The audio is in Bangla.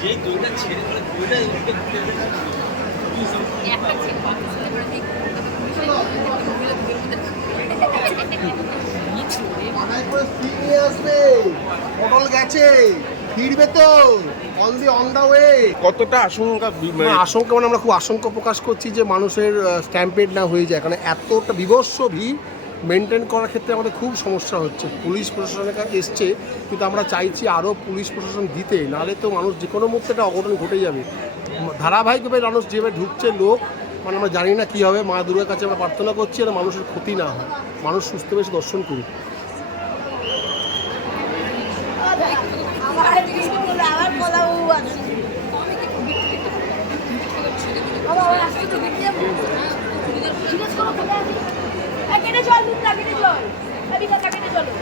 যেই দইটা ছেড়ে মানে দইটা একটা ছেলে বাকি ছেলে করে দেখি মাথায় নিয়ে আসবে। পটল গেছে। ফিরবে তো। On the on the way কতটা আশঙ্কা মানে আশঙ্কা মানে আমরা খুব আশঙ্কা প্রকাশ করছি যে মানুষের স্ট্যাম্পেড না হয়ে যায়। কারণ এতটা বিভৎস ভিড় মেনটেন করার ক্ষেত্রে আমাদের খুব সমস্যা হচ্ছে। পুলিশ প্রশাসনের কাছে এসছে কিন্তু আমরা চাইছি আরও পুলিশ প্রশাসন দিতে। নাহলে তো মানুষ যে কোনো মুহূর্তে একটা অঘটন ঘটে যাবে। ধারাবাহিকভাবে মানুষ যেভাবে ঢুকছে লোক মানে আমরা জানি না কী হবে। মা দুর্গার কাছে আমরা প্রার্থনা করছি যেন মানুষের ক্ষতি না হয়। মানুষ সুস্থ বেশি দর্শন করুক। চল চলো